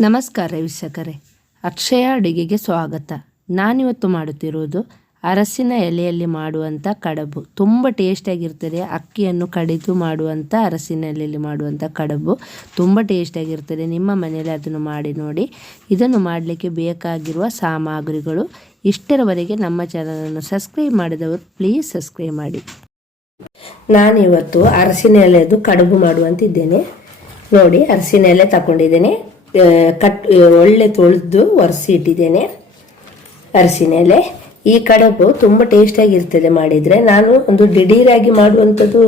ನಮಸ್ಕಾರ ವೀಕ್ಷಕರೇ. ಅಕ್ಷಯ ಅಡುಗೆಗೆ ಸ್ವಾಗತ. ನಾನಿವತ್ತು ಮಾಡುತ್ತಿರುವುದು ಅರಸಿನ ಎಲೆಯಲ್ಲಿ ಮಾಡುವಂಥ ಕಡಬು. ತುಂಬ ಟೇಸ್ಟಿಯಾಗಿರ್ತದೆ ಅಕ್ಕಿಯನ್ನು ಕಡಿದು ಮಾಡುವಂಥ ಅರಸಿನ ಎಲೆಯಲ್ಲಿ ಮಾಡುವಂಥ ಕಡಬು. ತುಂಬ ಟೇಸ್ಟಿಯಾಗಿರ್ತದೆ ನಿಮ್ಮ ಮನೆಯಲ್ಲಿ ಅದನ್ನು ಮಾಡಿ ನೋಡಿ. ಇದನ್ನು ಮಾಡಲಿಕ್ಕೆ ಬೇಕಾಗಿರುವ ಸಾಮಗ್ರಿಗಳು ಇಷ್ಟರವರೆಗೆ ನಮ್ಮ ಚಾನಲನ್ನು ಸಬ್ಸ್ಕ್ರೈಬ್ ಮಾಡಿದವರು ಪ್ಲೀಸ್ ಸಬ್ಸ್ಕ್ರೈಬ್ ಮಾಡಿ. ನಾನಿವತ್ತು ಅರಸಿನ ಎಲೆಯದು ಕಡುಬು ಮಾಡುವಂತಿದ್ದೇನೆ. ನೋಡಿ, ಅರಸಿನ ಎಲೆ ತಗೊಂಡಿದ್ದೇನೆ. ಕಟ್ ಒಳ್ಳೆ ತೊಳೆದು ಒರೆಸಿ ಇಟ್ಟಿದ್ದೇನೆ ಅರಸಿನೆಲೆ ಈ ಕಡಬು ತುಂಬ ಟೇಸ್ಟಾಗಿರ್ತದೆ ಮಾಡಿದರೆ. ನಾನು ಒಂದು ದಿಢೀರಾಗಿ ಮಾಡುವಂಥದ್ದು,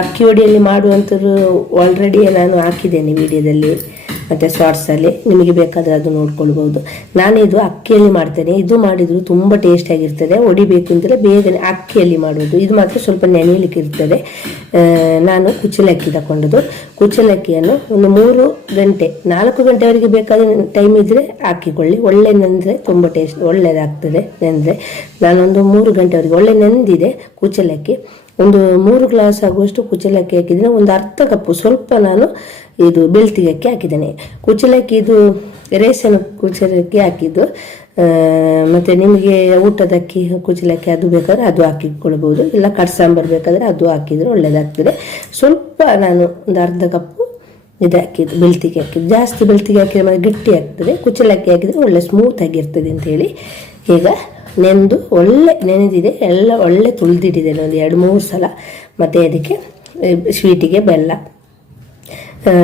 ಅಕ್ಕಿ ಒಡಿಯಲ್ಲಿ ಮಾಡುವಂಥದ್ದು ಆಲ್ರೆಡಿ ನಾನು ಹಾಕಿದ್ದೇನೆ ವಿಡಿಯೋದಲ್ಲಿ ಮತ್ತು ಶಾರ್ಟ್ಸಲ್ಲಿ ನಿಮಗೆ ಬೇಕಾದರೆ ಅದು ನೋಡ್ಕೊಳ್ಬೋದು ನಾನು ಇದು ಅಕ್ಕಿಯಲ್ಲಿ ಮಾಡ್ತೇನೆ. ಇದು ಮಾಡಿದ್ರು ತುಂಬ ಟೇಸ್ಟಿಯಾಗಿರ್ತದೆ ಹೊಡಿಬೇಕು ಅಂದರೆ ಬೇಗನೆ ಅಕ್ಕಿಯಲ್ಲಿ ಮಾಡೋದು. ಇದು ಮಾತ್ರ ಸ್ವಲ್ಪ ನೆನೆಯಲಿಕ್ಕೆ ಇರ್ತದೆ. ನಾನು ಕುಚ್ಚಲಕ್ಕಿ ತಗೊಂಡದ್ದು. ಕುಚ್ಚಲಕ್ಕಿಯನ್ನು ಒಂದು ಮೂರು ಗಂಟೆ, ನಾಲ್ಕು ಗಂಟೆವರೆಗೆ ಬೇಕಾದ ಟೈಮ್ ಇದ್ದರೆ ಹಾಕಿಕೊಳ್ಳಿ. ಒಳ್ಳೆ ನೆಂದರೆ ತುಂಬ ಟೇಸ್ಟ್ ಒಳ್ಳೆಯದಾಗ್ತದೆ ನೆಂದರೆ. ನಾನೊಂದು ಮೂರು ಗಂಟೆವರೆಗೆ ಒಳ್ಳೆ ನೆಂದಿದೆ ಕುಚ್ಚಲಕ್ಕಿ. ಒಂದು ಮೂರು ಗ್ಲಾಸ್ ಆಗುವಷ್ಟು ಕುಚ್ಚಲಕ್ಕಿ ಹಾಕಿದ್ದೀನಿ. ಒಂದು ಅರ್ಧ ಕಪ್ಪು ಸ್ವಲ್ಪ ನಾನು ಇದು ಬೆಳ್ತಿಗೆ ಅಕ್ಕಿ ಹಾಕಿದ್ದೇನೆ. ಕುಚ್ಚಲಕ್ಕಿ ಇದು ರೇಷನ್ ಕುಚಲಕ್ಕಿ ಹಾಕಿದ್ದು. ಮತ್ತು ನಿಮಗೆ ಊಟದ ಅಕ್ಕಿ, ಕುಚ್ಚಲಕ್ಕಿ ಅದು ಬೇಕಾದ್ರೆ ಅದು ಹಾಕಿಕೊಳ್ಬೋದು. ಇಲ್ಲ ಕಟ್ ಸಾಂಬಾರು ಬೇಕಾದರೆ ಅದು ಹಾಕಿದರೆ ಒಳ್ಳೆಯದಾಗ್ತದೆ ಸ್ವಲ್ಪ ನಾನು ಒಂದು ಅರ್ಧ ಕಪ್ಪು ಇದು ಹಾಕಿದ್ದು, ಬೆಳ್ತಿಗೆ ಹಾಕಿದ್ದು. ಜಾಸ್ತಿ ಬೆಳ್ತಿಗೆ ಹಾಕಿದ್ರೆ ಮತ್ತೆ ಗಟ್ಟಿ ಆಗ್ತದೆ. ಕುಚ್ಚಲಕ್ಕಿ ಹಾಕಿದರೆ ಒಳ್ಳೆ ಸ್ಮೂತ್ ಆಗಿರ್ತದೆ ಅಂತೇಳಿ ಈಗ ನೆಂದು ಒಳ್ಳೆ, ನೆನೆದಿದೆ, ಎಲ್ಲ ಒಳ್ಳೆ ತುಳಿದಿಟ್ಟಿದ್ದೇನೆ ಒಂದು ಎರಡು ಮೂರು ಸಲ. ಮತ್ತು ಅದಕ್ಕೆ ಸ್ವೀಟಿಗೆ ಬೆಲ್ಲ.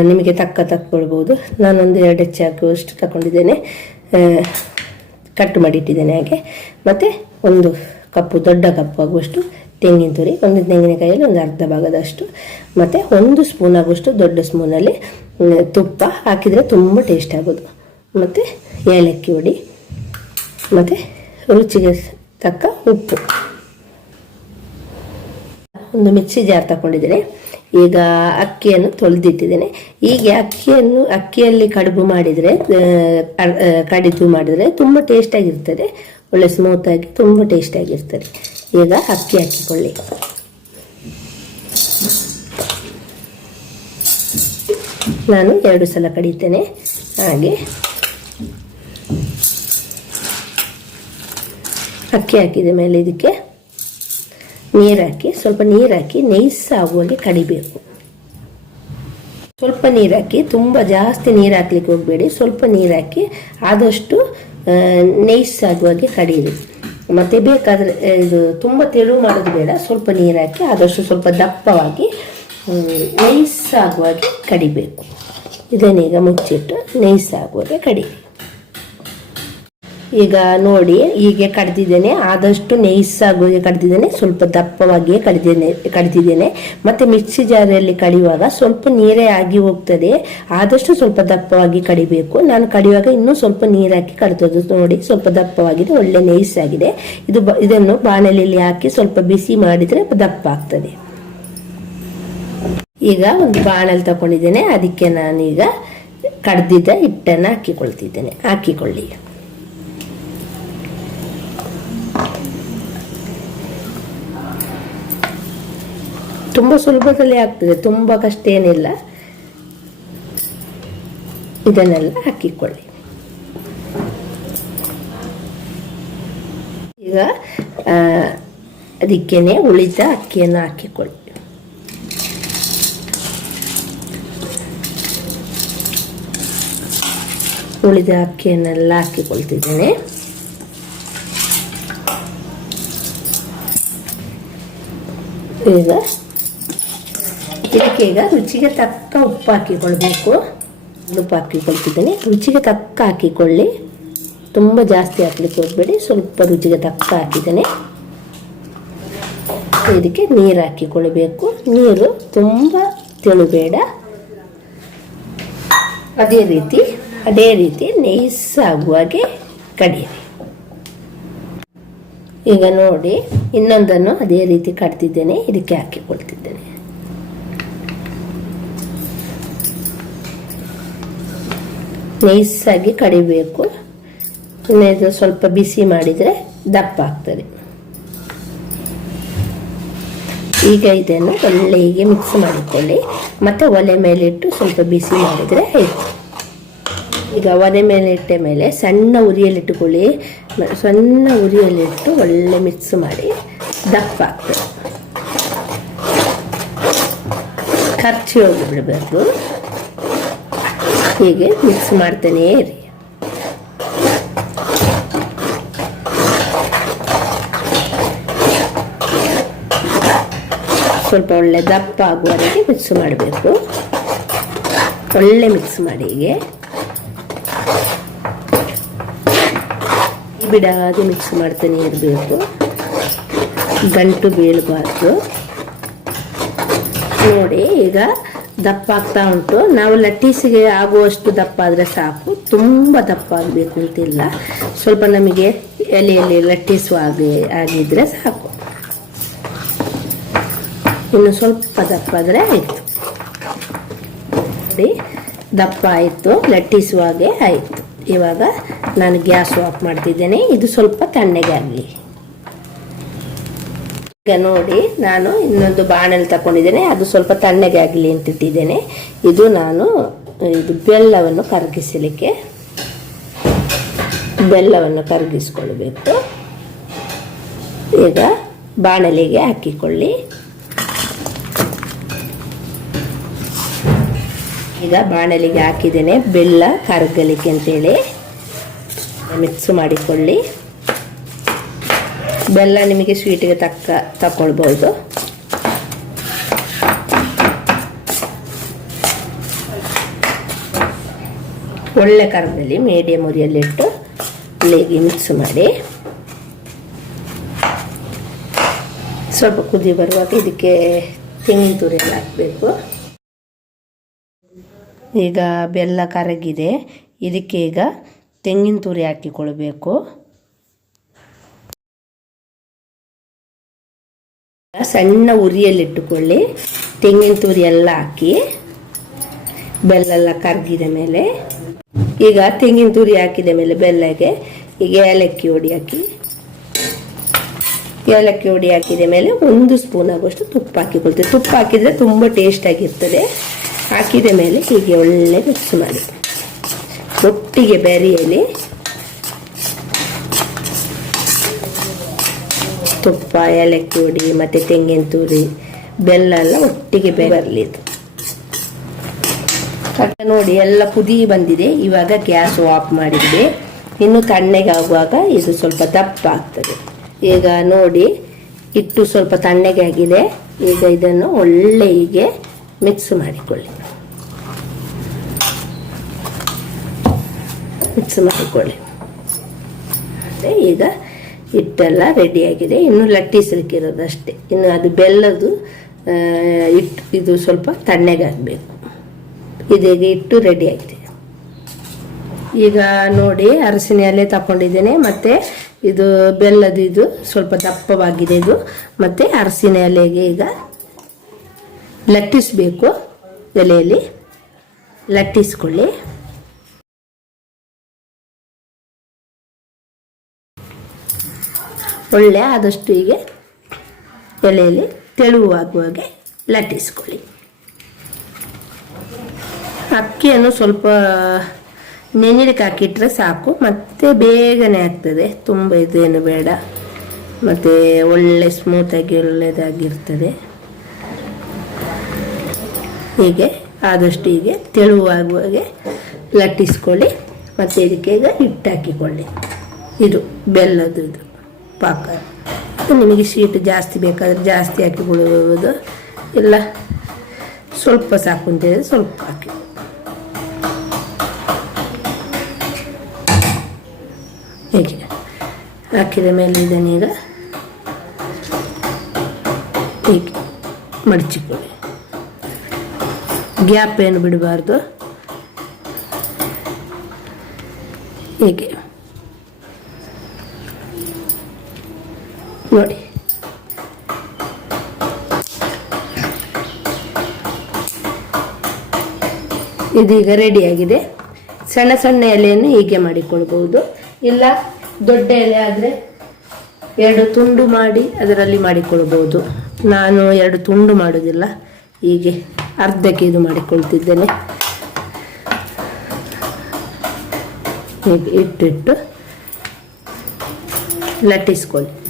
ನಿಮಗೆ ತಕ್ಕ ತಕ್ಕೊಳ್ಬೋದು ನಾನೊಂದು ಎರಡು ಹೆಚ್ಚು ಹಾಕುವಷ್ಟು ತಗೊಂಡಿದ್ದೇನೆ. ಕಟ್ ಮಾಡಿ ಇಟ್ಟಿದ್ದೇನೆ ಹಾಗೆ. ಮತ್ತು ಒಂದು ಕಪ್ಪು, ದೊಡ್ಡ ಕಪ್ಪು ಆಗುವಷ್ಟು ತೆಂಗಿನ ತುರಿ, ಒಂದು ತೆಂಗಿನಕಾಯಲ್ಲಿ ಒಂದು ಅರ್ಧ ಭಾಗದಷ್ಟು. ಮತ್ತು ಒಂದು ಸ್ಪೂನ್ ಆಗುವಷ್ಟು ದೊಡ್ಡ ಸ್ಪೂನಲ್ಲಿ ತುಪ್ಪ ಹಾಕಿದರೆ ತುಂಬ ಟೇಸ್ಟ್ ಆಗೋದು. ಮತ್ತು ಏಲಕ್ಕಿ ಹೊಡಿ ಮತ್ತು ರುಚಿಗೆ ತಕ್ಕ ಉಪ್ಪು. ಒಂದು ಮಿಕ್ಸಿ ಜಾರ್ ತಗೊಂಡಿದ್ದೇನೆ ಈಗ ಅಕ್ಕಿಯನ್ನು ತೊಳೆದಿಟ್ಟಿದ್ದೇನೆ. ಈಗ ಅಕ್ಕಿಯನ್ನು, ಅಕ್ಕಿಯಲ್ಲಿ ಕಡುಬು ಮಾಡಿದರೆ ಕಡಿದು ಮಾಡಿದರೆ ತುಂಬ ಟೇಸ್ಟಾಗಿರ್ತದೆ ಒಳ್ಳೆ ಸ್ಮೂತಾಗಿ ತುಂಬ ಟೇಸ್ಟಾಗಿರ್ತದೆ ಈಗ ಅಕ್ಕಿ ಹಾಕಿಕೊಳ್ಳಿ. ನಾನು ಎರಡು ಸಲ ಕಡಿತೇನೆ. ಹಾಗೆ ಅಕ್ಕಿ ಹಾಕಿದ ಮೇಲೆ ಇದಕ್ಕೆ ನೀರು ಹಾಕಿ, ಸ್ವಲ್ಪ ನೀರು ಹಾಕಿ, ನೈಸ್ ಆಗುವಾಗೆ ಕಡಿಬೇಕು. ಸ್ವಲ್ಪ ನೀರು ಹಾಕಿ, ತುಂಬ ಜಾಸ್ತಿ ನೀರು ಹಾಕ್ಲಿಕ್ಕೆ ಹೋಗಬೇಡಿ. ಸ್ವಲ್ಪ ನೀರು ಹಾಕಿ, ಆದಷ್ಟು ನೈಸ್ ಆಗುವಾಗೆ ಕಡೀರಿ. ಮತ್ತೆ ಬೇಕಾದರೆ ಇದು ತುಂಬ ತೆಳು ಮಾಡೋದು ಬೇಡ. ಸ್ವಲ್ಪ ನೀರು ಹಾಕಿ, ಆದಷ್ಟು ಸ್ವಲ್ಪ ದಪ್ಪವಾಗಿ ನೈಸ್ ಆಗುವಾಗೆ ಕಡಿಬೇಕು. ಇದನ್ನೀಗ ಮುಚ್ಚಿಟ್ಟು ನೈಸ್ ಆಗುವಾಗೆ ಕಡೀರಿ. ಈಗ ನೋಡಿ, ಹೀಗೆ ಕಡ್ದಿದ್ದೇನೆ. ಆದಷ್ಟು ನೈಸ್ ಆಗುವಾಗೆ ಕಡ್ದಿದ್ದೇನೆ. ಸ್ವಲ್ಪ ದಪ್ಪವಾಗಿಯೇ ಕಡ್ದಿದ್ದೇನೆ ಕಡ್ದಿದ್ದೇನೆ. ಮತ್ತೆ ಮಿಕ್ಸಿ ಜಾರಲ್ಲಿ ಕಡಿಯುವಾಗ ಸ್ವಲ್ಪ ನೀರೇ ಆಗಿ ಹೋಗ್ತದೆ. ಆದಷ್ಟು ಸ್ವಲ್ಪ ದಪ್ಪವಾಗಿ ಕಡಿಬೇಕು. ನಾನು ಕಡಿಯುವಾಗ ಇನ್ನೂ ಸ್ವಲ್ಪ ನೀರಾಕಿ ಕಡ್ದದ್ದು ನೋಡಿ, ಸ್ವಲ್ಪ ದಪ್ಪವಾಗಿದೆ, ಒಳ್ಳೆ ನೈಸ್ ಆಗಿದೆ. ಇದು ಇದನ್ನು ಬಾಣಲೆಯಲ್ಲಿ ಹಾಕಿ ಸ್ವಲ್ಪ ಬಿಸಿ ಮಾಡಿದರೆ ದಪ್ಪ ಆಗ್ತದೆ. ಈಗ ಒಂದು ಬಾಣಲ್ ತಗೊಂಡಿದ್ದೇನೆ. ಅದಕ್ಕೆ ನಾನೀಗ ಕಡ್ದಿದ್ದ ಹಿಟ್ಟನ್ನು ಹಾಕಿಕೊಳ್ತಿದ್ದೇನೆ. ಹಾಕಿಕೊಳ್ಳಿ. ತುಂಬ ಸುಲಭದಲ್ಲಿ ಆಗ್ತದೆ, ತುಂಬ ಕಷ್ಟ ಏನಿಲ್ಲ. ಇದನ್ನೆಲ್ಲ ಹಾಕಿಕೊಳ್ಳಿ. ಈಗ ಅದಕ್ಕೇನೆ ಉಳಿದ ಅಕ್ಕಿಯನ್ನು ಹಾಕಿಕೊಳ್ಳಿ. ಉಳಿದ ಅಕ್ಕಿಯನ್ನೆಲ್ಲ ಹಾಕಿಕೊಳ್ತಿದ್ದೇನೆ. ಈಗ ಇದಕ್ಕೆ ಈಗ ರುಚಿಗೆ ತಕ್ಕ ಉಪ್ಪು ಹಾಕಿಕೊಳ್ಬೇಕು. ಉಪ್ಪು ಹಾಕಿಕೊಳ್ತಿದ್ದೇನೆ. ರುಚಿಗೆ ತಕ್ಕ ಹಾಕಿಕೊಳ್ಳಿ. ತುಂಬ ಜಾಸ್ತಿ ಹಾಕ್ಲಿಕ್ಕೆ ಹೋಗಬೇಡಿ. ಸ್ವಲ್ಪ ರುಚಿಗೆ ತಕ್ಕ ಹಾಕಿದ್ದೇನೆ. ಇದಕ್ಕೆ ನೀರು ಹಾಕಿಕೊಳ್ಬೇಕು. ನೀರು ತುಂಬ ತೆಳುಬೇಡ. ಅದೇ ರೀತಿ ಅದೇ ರೀತಿ ನೈಸ್ ಆಗುವಾಗೆ ಕಡಿಯಿರಿ. ಈಗ ನೋಡಿ, ಇನ್ನೊಂದನ್ನು ಅದೇ ರೀತಿ ಕಟ್ತಿದ್ದೇನೆ. ಇದಕ್ಕೆ ಹಾಕಿಕೊಳ್ತಿದ್ದೇನೆ. ನೈಸಾಗಿ ಕಡಿಬೇಕು. ಇದು ಸ್ವಲ್ಪ ಬಿಸಿ ಮಾಡಿದರೆ ದಪ್ಪ ಆಗ್ತದೆ. ಈಗ ಇದನ್ನು ಒಳ್ಳೆ ಮಿಕ್ಸ್ ಮಾಡಿಕೊಳ್ಳಿ. ಮತ್ತು ಒಲೆ ಮೇಲಿಟ್ಟು ಸ್ವಲ್ಪ ಬಿಸಿ ಮಾಡಿದರೆ ಆಯಿತು. ಈಗ ಒಲೆ ಮೇಲೆ ಇಟ್ಟ ಮೇಲೆ ಸಣ್ಣ ಉರಿಯಲ್ಲಿಟ್ಟುಕೊಳ್ಳಿ. ಸಣ್ಣ ಉರಿಯಲ್ಲಿಟ್ಟು ಒಳ್ಳೆ ಮಿಕ್ಸ್ ಮಾಡಿ ದಪ್ಪ ಆಗ್ತದೆ. ಖರ್ಚು ಹೋಗಿ ಬಿಡಬೇಕು ಹೀಗೆ ಮಿಕ್ಸ್ ಮಾಡ್ತೇನೆ ಇರಿ ಸ್ವಲ್ಪ ಒಳ್ಳೆ ದಪ್ಪ ಆಗುವವರೆಗೆ ಮಿಕ್ಸ್ ಮಾಡಬೇಕು. ಒಳ್ಳೆ ಮಿಕ್ಸ್ ಮಾಡಿ ಹೀಗೆ. ಬಿಡಾಗಿ ಮಿಕ್ಸ್ ಮಾಡ್ತಾನೆ ಇರಬೇಕು. ಗಂಟು ಬೀಳಬಾರ್ದು. ನೋಡಿ ಈಗ ದಪ್ಪ ಆಗ್ತಾ ಉಂಟು. ನಾವು ಲಟ್ಟೀಸಿಗೆ ಆಗುವಷ್ಟು ದಪ್ಪ ಆದರೆ ಸಾಕು. ತುಂಬ ದಪ್ಪ ಆಗಬೇಕು ಅಂತಿಲ್ಲ ಸ್ವಲ್ಪ ನಮಗೆ ಎಲೆಯಲ್ಲಿ ಲಟ್ಟಿಸುವ ಹಾಗೆ ಆಗಿದ್ರೆ ಸಾಕು. ಇನ್ನು ಸ್ವಲ್ಪ ದಪ್ಪ ಆದರೆ ಆಯಿತು. ನೋಡಿ, ದಪ್ಪ ಆಯಿತು ಲಟ್ಟಿಸುವಾಗೆ ಆಯಿತು. ಇವಾಗ ನಾನು ಗ್ಯಾಸ್ ಆಫ್ ಮಾಡ್ತಿದ್ದೇನೆ. ಇದು ಸ್ವಲ್ಪ ತಣ್ಣಗೆ ಆಗಲಿ. ಈಗ ನೋಡಿ ನಾನು ಇನ್ನೊಂದು ಬಾಣಲಿ ತಕೊಂಡಿದ್ದೇನೆ. ಅದು ಸ್ವಲ್ಪ ತಣ್ಣಗೆ ಆಗಲಿ ಅಂತ ಇಟ್ಟಿದ್ದೇನೆ. ಇದು ನಾನು, ಇದು ಬೆಲ್ಲವನ್ನು ಕರಗಿಸಲಿಕ್ಕೆ, ಬೆಲ್ಲವನ್ನು ಕರಗಿಸ್ಕೊಳ್ಬೇಕು. ಈಗ ಬಾಣಲಿಗೆ ಹಾಕಿಕೊಳ್ಳಿ. ಈಗ ಬಾಣಲಿಗೆ ಹಾಕಿದ್ದೇನೆ. ಬೆಲ್ಲ ಕರಗಲಿಕ್ಕೆ ಅಂತೇಳಿ. ಮಿಕ್ಸ್ ಮಾಡಿಕೊಳ್ಳಿ. ಬೆಲ್ಲ ನಿಮಗೆ ಸ್ವೀಟಿಗೆ ತಕ್ಕ ತಗೊಳ್ಬೋದು ಒಳ್ಳೆ ಕರದಲ್ಲಿ ಮೀಡಿಯಮ್ ಉರಿಯಲ್ಲಿಟ್ಟು ಒಳ್ಳೆಗೆ ಮಿಕ್ಸ್ ಮಾಡಿ. ಸ್ವಲ್ಪ ಕುದಿ ಬರುವಾಗ ಇದಕ್ಕೆ ತೆಂಗಿನ ತುರಿ ಎಲ್ಲ ಹಾಕಬೇಕು. ಈಗ ಬೆಲ್ಲ ಕರಗಿದೆ. ಇದಕ್ಕೆ ಈಗ ತೆಂಗಿನ ತುರಿ ಹಾಕಿಕೊಳ್ಬೇಕು. ಸಣ್ಣ ಉರಿಯಲ್ಲಿಟ್ಟುಕೊಳ್ಳಿ. ತೆಂಗಿನ ತುರಿ ಎಲ್ಲ ಹಾಕಿ ಬೆಲ್ಲ ಎಲ್ಲ ಕರಗಿದ ಮೇಲೆ, ಈಗ ತೆಂಗಿನ ತುರಿ ಹಾಕಿದ ಮೇಲೆ ಬೆಲ್ಲಗೆ ಈಗ ಏಲಕ್ಕಿ ಹೊಡಿ ಹಾಕಿ, ಏಲಕ್ಕಿ ಹೊಡಿ ಹಾಕಿದ ಮೇಲೆ ಒಂದು ಸ್ಪೂನ್ ಆಗುವಷ್ಟು ತುಪ್ಪ ಹಾಕಿಕೊಳ್ತೀವಿ. ತುಪ್ಪ ಹಾಕಿದರೆ ತುಂಬ ಟೇಸ್ಟ್ ಆಗಿರ್ತದೆ. ಹಾಕಿದ ಮೇಲೆ ಹೀಗೆ ಒಳ್ಳೆ ಮಿಕ್ಸ್ ಮಾಡಿ. ಒಟ್ಟಿಗೆ ಬೆರೆಯಲಿ. ತುಪ್ಪ, ಏಲಕ್ಕಿ ಹುಡಿ, ಮತ್ತು ತೆಂಗಿನ ತುರಿ, ಬೆಲ್ಲ ಎಲ್ಲ ಒಟ್ಟಿಗೆ ಬರಲಿ ನೋಡಿ, ಎಲ್ಲ ಕುದಿ ಬಂದಿದೆ. ಇವಾಗ ಗ್ಯಾಸ್ ಆಫ್ ಮಾಡಿದ್ವಿ. ಇನ್ನು ತಣ್ಣಗೆ ಆಗುವಾಗ ಇದು ಸ್ವಲ್ಪ ದಪ್ಪ ಆಗ್ತದೆ. ಈಗ ನೋಡಿ, ಹಿಟ್ಟು ಸ್ವಲ್ಪ ತಣ್ಣಗೆ ಆಗಿದೆ. ಈಗ ಇದನ್ನು ಒಳ್ಳೆ ಹೀಗೆ ಮಿಕ್ಸ್ ಮಾಡಿಕೊಳ್ಳಿ. ಮಿಕ್ಸ್ ಮಾಡಿಕೊಳ್ಳಿ. ಈಗ ಹಿಟ್ಟೆಲ್ಲ ರೆಡಿಯಾಗಿದೆ ಇನ್ನು ಲಟ್ಟಿಸಲಿಕ್ಕಿರೋದು ಅಷ್ಟೇ. ಇನ್ನು ಅದು ಬೆಲ್ಲದು ಹಿಟ್ಟು, ಇದು ಸ್ವಲ್ಪ ತಣ್ಣಗಾಗಬೇಕು ಇದೀಗ ಹಿಟ್ಟು ರೆಡಿ ಆಗಿದೆ ಈಗ ನೋಡಿ ಅರಸಿನ ಎಲೆ ತಗೊಂಡಿದ್ದೇನೆ ಮತ್ತು ಇದು ಬೆಲ್ಲದು ಇದು ಸ್ವಲ್ಪ ದಪ್ಪವಾಗಿದೆ ಇದು. ಮತ್ತು ಅರಸಿನ ಎಲೆಗೆ ಈಗ ಲಟ್ಟಿಸಬೇಕು ಎಲೆಯಲ್ಲಿ. ಲಟ್ಟಿಸ್ಕೊಳ್ಳಿ. ಒಳ್ಳೆ ಆದಷ್ಟು ಹೀಗೆ ಎಲೆಯಲ್ಲಿ ತೆಳುವಾಗುವಾಗೆ ಲಟ್ಟಿಸ್ಕೊಳ್ಳಿ. ಅಕ್ಕಿಯನ್ನು ಸ್ವಲ್ಪ ನೆನೆಲಿಕ್ಕೆ ಹಾಕಿಟ್ರೆ ಸಾಕು. ಮತ್ತೆ ಬೇಗನೆ ಆಗ್ತದೆ. ತುಂಬ ಇದೇನು ಬೇಡ. ಮತ್ತೆ ಒಳ್ಳೆ ಸ್ಮೂತಾಗಿ ಒಳ್ಳೆಯದಾಗಿರ್ತದೆ ಹೀಗೆ ಆದಷ್ಟು ಹೀಗೆ ತೆಳುವಾಗುವಾಗೆ ಲಟ್ಟಿಸ್ಕೊಳ್ಳಿ. ಮತ್ತು ಇದಕ್ಕೆ ಈಗ ಹಿಟ್ಟು ಹಾಕಿಕೊಳ್ಳಿ ಇದು ಬೆಲ್ಲದ್ದು ಇದು. ಪಾಕ. ಅದು ನಿಮಗೆ ಸ್ವೀಟ್ ಜಾಸ್ತಿ ಬೇಕಾದರೆ ಜಾಸ್ತಿ ಹಾಕಿಕೊಳ್ಳಬಹುದು ಇಲ್ಲ ಸ್ವಲ್ಪ ಸಾಕು ಅಂತ ಹೇಳಿದ್ರೆ ಸ್ವಲ್ಪ ಹಾಕಿ. ಹೀಗೆ. ಹಾಕಿದ ಮೇಲೆ ಇದನ್ನೀಗ ಹೀಗೆ ಮಡಚಿಕೊಳ್ಳಿ. ಗ್ಯಾಪ್ ಏನು ಬಿಡಬಾರ್ದು. ಹೀಗೆ ನೋಡಿ ಇದೀಗ ರೆಡಿಯಾಗಿದೆ ಸಣ್ಣ ಸಣ್ಣ ಎಲೆಯನ್ನು ಹೀಗೆ ಮಾಡಿಕೊಳ್ಬಹುದು. ಇಲ್ಲ, ದೊಡ್ಡ ಎಲೆ ಆದರೆ ಎರಡು ತುಂಡು ಮಾಡಿ ಅದರಲ್ಲಿ ಮಾಡಿಕೊಳ್ಬಹುದು. ನಾನು ಎರಡು ತುಂಡು ಮಾಡೋದಿಲ್ಲ. ಹೀಗೆ ಅರ್ಧಕ್ಕೆ ಇದು ಮಾಡಿಕೊಳ್ತಿದ್ದೇನೆ. ಹೀಗೆ ಇಟ್ಟಿಟ್ಟು ಲಟ್ಟಿಸ್ಕೊಳ್ಳಿ.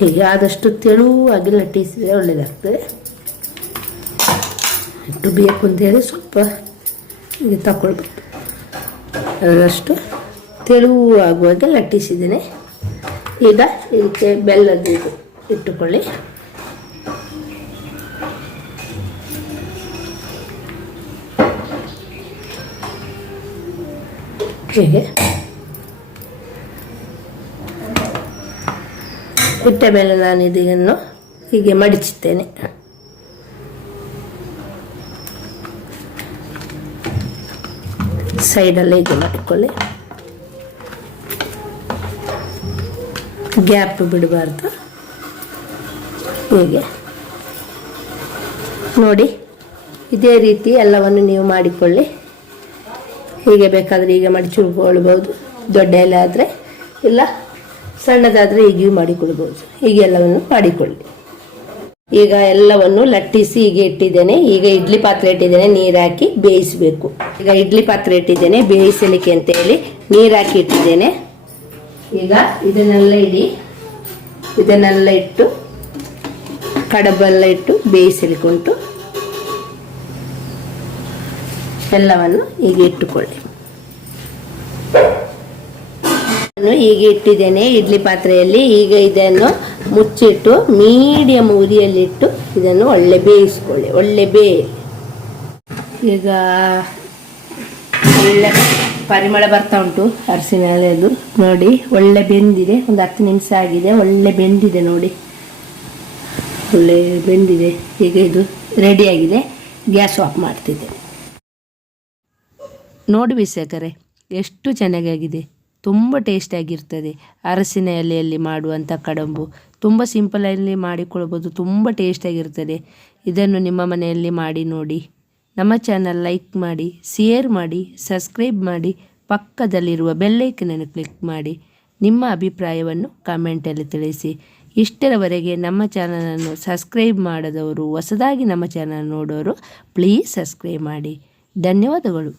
ಹೀಗೆ ಆದಷ್ಟು ತೆಳುವಾಗಿ ಲಟ್ಟಿಸಿದರೆ ಒಳ್ಳೆಯದಾಗ್ತದೆ ಇಟ್ಟು ಬೇಕು ಅಂತೇಳಿ ಸ್ವಲ್ಪ ಹೀಗೆ ತಗೊಳ್ಬೇಕು ಅದರಷ್ಟು ತೆಳುವಾಗುವಾಗ ಲಟ್ಟಿಸಿದ್ದೇನೆ. ಈಗ ಇದಕ್ಕೆ ಬೆಲ್ಲದ ಇಟ್ಟುಕೊಳ್ಳಿ. ಹೀಗೆ. ಇಟ್ಟ ಮೇಲೆ ನಾನು ಇದನ್ನು ಹೀಗೆ ಮಡಿಚುತ್ತೇನೆ ಸೈಡಲ್ಲಿ ಹೀಗೆ ಮಾಡಿಕೊಳ್ಳಿ. ಗ್ಯಾಪ್ ಬಿಡಬಾರ್ದು. ಹೀಗೆ. ನೋಡಿ, ಇದೇ ರೀತಿ ಎಲ್ಲವನ್ನು ನೀವು ಮಾಡಿಕೊಳ್ಳಿ. ಹೀಗೆ ಬೇಕಾದರೆ ಹೀಗೆ ಮಡಿಚುಕೊಳ್ಬೋದು ದೊಡ್ಡ ಎಲೆ ಆದರೆ, ಇಲ್ಲ ಸಣ್ಣದಾದರೆ ಹೀಗೆ ಮಾಡಿಕೊಳ್ಬೋದು ಹೀಗೆ ಎಲ್ಲವನ್ನು ಮಾಡಿಕೊಳ್ಳಿ. ಈಗ ಎಲ್ಲವನ್ನು ಲಟ್ಟಿಸಿ ಹೀಗೆ ಇಟ್ಟಿದ್ದೇನೆ. ಈಗ ಇಡ್ಲಿ ಪಾತ್ರೆ ಇಟ್ಟಿದ್ದೇನೆ. ನೀರು ಹಾಕಿ ಬೇಯಿಸಬೇಕು. ಈಗ ಇಡ್ಲಿ ಪಾತ್ರೆ ಇಟ್ಟಿದ್ದೇನೆ. ಬೇಯಿಸಲಿಕ್ಕೆ ಅಂತ ಹೇಳಿ ನೀರು ಹಾಕಿ ಇಟ್ಟಿದ್ದೇನೆ. ಈಗ ಇದನ್ನೆಲ್ಲ ಇಡಿ. ಇದನ್ನೆಲ್ಲ ಇಟ್ಟು ಕಡಬೆಲ್ಲ ಇಟ್ಟು ಬೇಯಿಸಲಿಕ್ಕುಂಟು ಎಲ್ಲವನ್ನು ಹೀಗೆ ಇಟ್ಟುಕೊಳ್ಳಿ ನಾನು ಹೀಗೆ ಇಟ್ಟಿದ್ದೇನೆ. ಇಡ್ಲಿ ಪಾತ್ರೆಯಲ್ಲಿ ಈಗ ಇದನ್ನು ಮುಚ್ಚಿಟ್ಟು ಮೀಡಿಯಂ ಉರಿಯಲ್ಲಿಟ್ಟು ಇದನ್ನು ಒಳ್ಳೆ ಬೇಯಿಸ್ಕೊಳ್ಳಿ. ಒಳ್ಳೆ ಬೇ ಈಗ ಒಳ್ಳೆ ಪರಿಮಳ ಬರ್ತಾ ಉಂಟು ಅರಸಿನ ಎಲೆದು ನೋಡಿ, ಒಳ್ಳೆ ಬೆಂದಿದೆ. ಒಂದು ಹತ್ತು ನಿಮಿಷ ಆಗಿದೆ. ಒಳ್ಳೆ ಬೆಂದಿದೆ ನೋಡಿ. ಒಳ್ಳೆ ಬೆಂದಿದೆ. ಈಗ ಇದು ರೆಡಿಯಾಗಿದೆ ಗ್ಯಾಸ್ ಆಫ್ ಮಾಡ್ತಿದ್ದೇನೆ. ನೋಡಿ ವೀಕ್ಷಕರೇ, ಎಷ್ಟು ಚೆನ್ನಾಗಾಗಿದೆ ತುಂಬ ಟೇಸ್ಟಿಯಾಗಿರ್ತದೆ ಅರಸಿನ ಎಲೆಯಲ್ಲಿ ಮಾಡುವಂಥ ಕಡಂಬು ತುಂಬ ಸಿಂಪಲಲ್ಲಿ ಮಾಡಿಕೊಳ್ಬೋದು, ತುಂಬ ಟೇಸ್ಟಿಯಾಗಿರ್ತದೆ ಇದನ್ನು ನಿಮ್ಮ ಮನೆಯಲ್ಲಿ ಮಾಡಿ ನೋಡಿ. ನಮ್ಮ ಚಾನಲ್ ಲೈಕ್ ಮಾಡಿ ಶೇರ್ ಮಾಡಿ ಸಬ್ಸ್ಕ್ರೈಬ್ ಮಾಡಿ, ಪಕ್ಕದಲ್ಲಿರುವ ಬೆಲ್ಲೈಕನನ್ನು ಕ್ಲಿಕ್ ಮಾಡಿ. ನಿಮ್ಮ ಅಭಿಪ್ರಾಯವನ್ನು ಕಾಮೆಂಟಲ್ಲಿ ತಿಳಿಸಿ. ಇಷ್ಟರವರೆಗೆ ನಮ್ಮ ಚಾನಲನ್ನು ಸಬ್ಸ್ಕ್ರೈಬ್ ಮಾಡದವರು, ಹೊಸದಾಗಿ ನಮ್ಮ ಚಾನಲ್ ನೋಡೋರು ಪ್ಲೀಸ್ ಸಬ್ಸ್ಕ್ರೈಬ್ ಮಾಡಿ. ಧನ್ಯವಾದಗಳು.